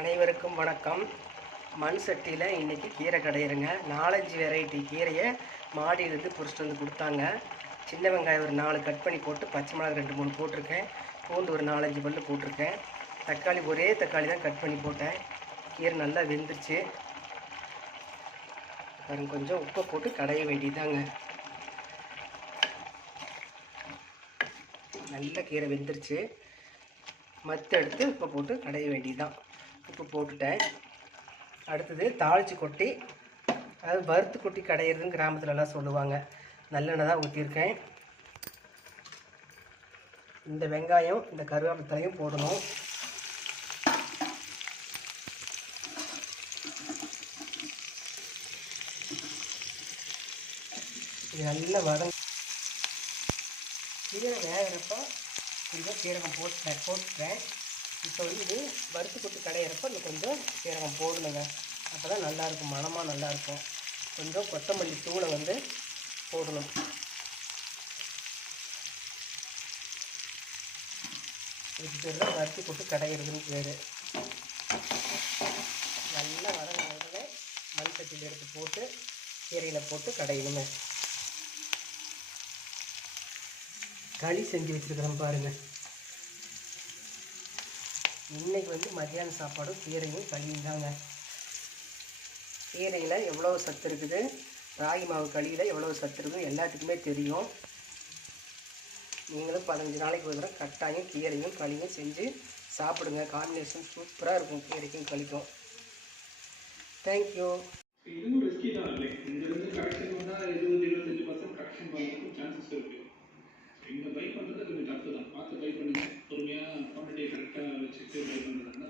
அனைவருக்கும் வணக்கம். மண் சட்டியில் இன்றைக்கி கீரை கடையிறங்க. 4-5 வெரைட்டி கீரையை மாடியிலேருந்து பொறிச்சிட்டு வந்து கொடுத்தாங்க. சின்ன வெங்காயம் ஒரு 4 கட் பண்ணி போட்டு, பச்சை மிளகாய் 2-3 போட்டிருக்கேன், பூண்டு ஒரு 4-5 பல்லு போட்டிருக்கேன், தக்காளி ஒரே தக்காளி தான் கட் பண்ணி போட்டேன். கீரை நல்லா வெந்துருச்சு. கொஞ்சம் உப்பை போட்டு கடைய வேண்டியதாங்க. நல்ல கீரை வெந்துருச்சு. மற்ற எடுத்து உப்பை போட்டு கடைய வேண்டியதுதான். உப்பு போட்டுட்டேன். அடுத்தது தாளித்து கொட்டி, அதாவது வறுத்து கொட்டி கடையிறதுன்னு கிராமத்துலலாம் சொல்லுவாங்க. நல்லெண்ணெய் தான் ஊற்றிருக்கேன். இந்த வெங்காயம் இந்த கருவேப்பிலையும் போடணும். இது நல்லா கீரை வேகிறப்ப கொஞ்சம் சீரகம் போட்டுட்டேன். இப்போ வந்து இது வறுத்து கொட்டு கடையிறப்ப இன்னும் கொஞ்சம் சீரகம் போடணுங்க. அப்போ தான் நல்லாயிருக்கும், மணமாக நல்லாயிருக்கும். கொஞ்சம் கொத்தமல்லி தூளை வந்து போடணும். இதுக்கு பேர் தான் வறுத்து கொட்டு கடையிறதுன்னு பேர். நல்லா உடனே மண் சட்டியில் எடுத்து போட்டு கீரையில் போட்டு கடையணுங்க. களி செஞ்சு வச்சுருக்கிறேன் பாருங்கள். இன்றைக்கி வந்து மத்தியான சாப்பாடும் கீரையும் களியும் தாங்க. கீரையில் எவ்வளோ சத்து இருக்குது, ராகி மாவு களியில் எவ்வளோ சத்து இருக்குது எல்லாத்துக்குமே தெரியும். நீங்களும் 15 நாளைக்கு ஒரு தடவை கட்டாயம் கீரையும் களியும் செஞ்சு சாப்பிடுங்க. காம்பினேஷன் சூப்பராக இருக்கும் கீரைக்கும் களிக்கும். தேங்க்யூ. இதுவும் ரிஸ்கி தான். இங்கிருந்து கரெக்ஷன் வந்தால் 20-25% கரெக்ஷன் பண்ணுறதுக்கு சான்சஸ் இருக்குது. இங்கே பை பண்ணுறது கொஞ்சம் டஃப் தான். பார்த்து பை பண்ணுங்கள். பொறுமையாக குவான்டிட்டியை கரெக்டாக வச்சுட்டு பை பண்ணுறதுனா